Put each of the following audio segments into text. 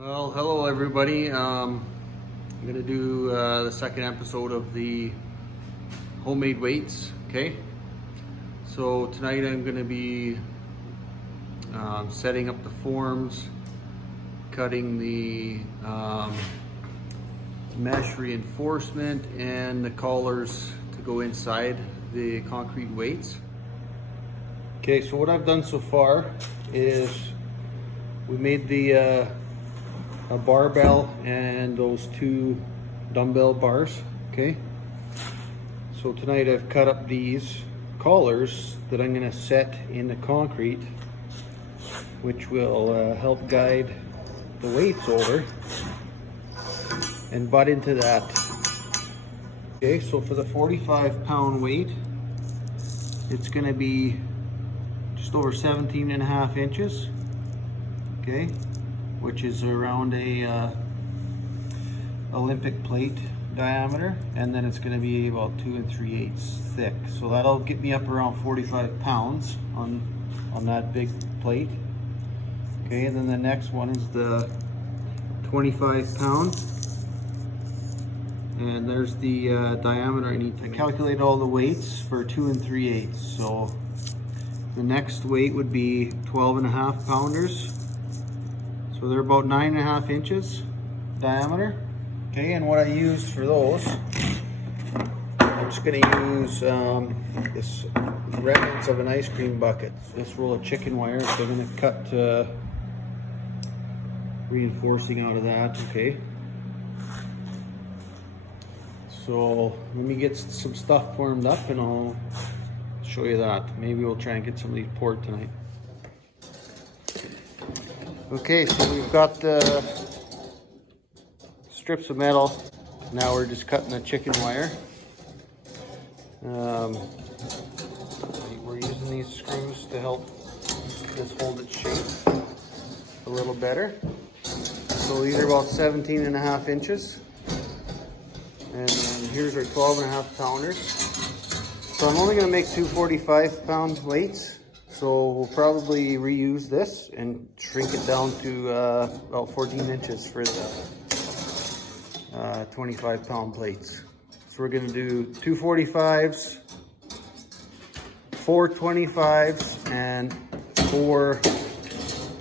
Well, hello everybody. I'm going to do the second episode of the homemade weights. Okay, so tonight I'm going to be setting up the forms, cutting the mesh reinforcement and the collars to go inside the concrete weights. Okay, so what I've done so far is we made the a barbell and those two dumbbell bars. Okay, so tonight I've cut up these collars that I'm going to set in the concrete, which will help guide the weights over and butt into that. Okay, so for the 45-pound weight, it's going to be just over 17.5 inches. Okay, which is around a Olympic plate diameter, and then it's going to be about 2 3/8 thick. So that'll get me up around 45 pounds on that big plate. Okay, and then the next one is the 25 pound, and there's the diameter I need to calculate all the weights for 2 3/8. So the next weight would be 12.5 pounders. So they're about 9.5 inches diameter. Okay, and what I use for those, I'm just going to use this remnants of an ice cream bucket. This roll of chicken wire, so I'm going to cut reinforcing out of that. Okay. So let me get some stuff formed up and I'll show you that. Maybe we'll try and get some of these poured tonight. Okay, so we've got the strips of metal. Now we're just cutting the chicken wire. We're using these screws to help this hold its shape a little better. So these are about 17.5 inches. And here's our 12.5 pounders. So I'm only going to make two 45-pound weights. So we'll probably reuse this and shrink it down to about 14 inches for the 25-pound plates. So we're going to do two 45s, four 25s, and four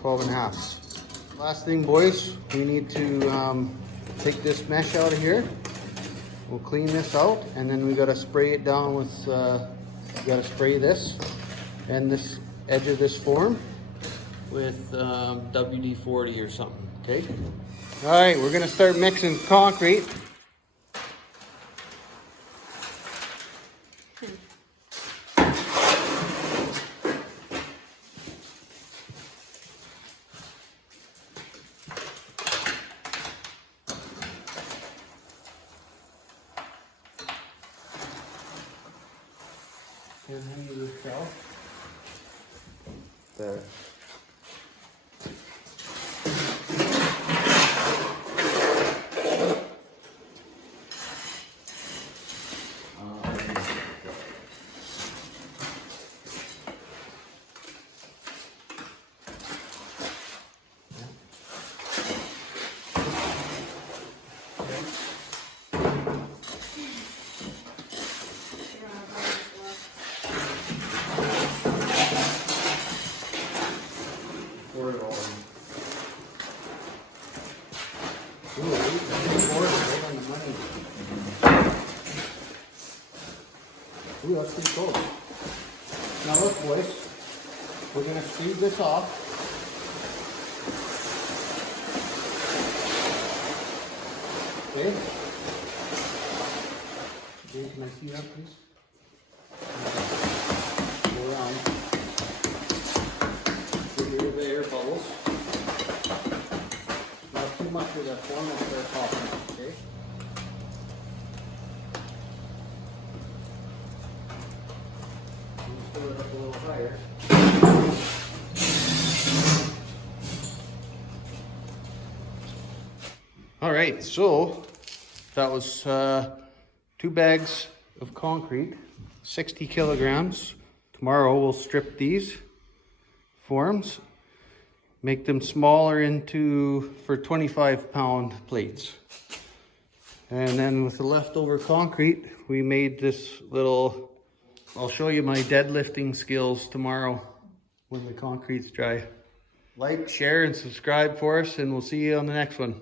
12.5s. Last thing, boys, we need to take this mesh out of here. We'll clean this out, and then we got to spray it down with, we got to spray this and this edge of this form with WD-40 or something. Okay. All right, we're gonna start mixing concrete. And then you just go. There. Ooh, that's pretty cool. Now look, boys, we're going to squeeze this off. Okay. Okay, can I see that, please? Go around. Get rid of the air bubbles. Not too much of that form, I'll start popping, okay? Fill it up a little higher. All right, so that was 2 bags of concrete, 60 kilograms. Tomorrow we'll strip these forms make them smaller into for 25-pound plates. And then with the leftover concrete, we made this little, I'll show you my deadlifting skills tomorrow when the concrete's dry. Like, share, and subscribe for us, and we'll see you on the next one.